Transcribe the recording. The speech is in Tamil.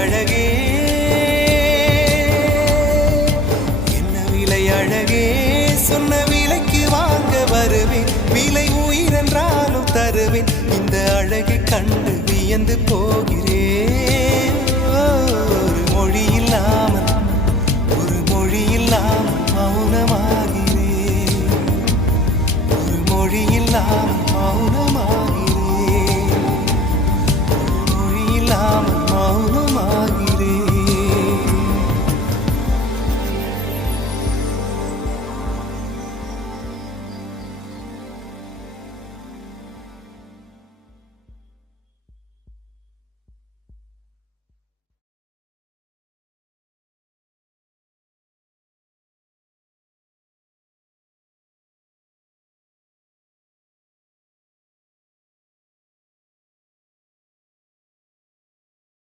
அழகே என்ன விலை அழகே சொன்ன விலைக்கு வாங்க வருவேன் விலை உயிரென்றாலும் தருவேன் இந்த அழகை கண்டு வியந்து போகிறேன்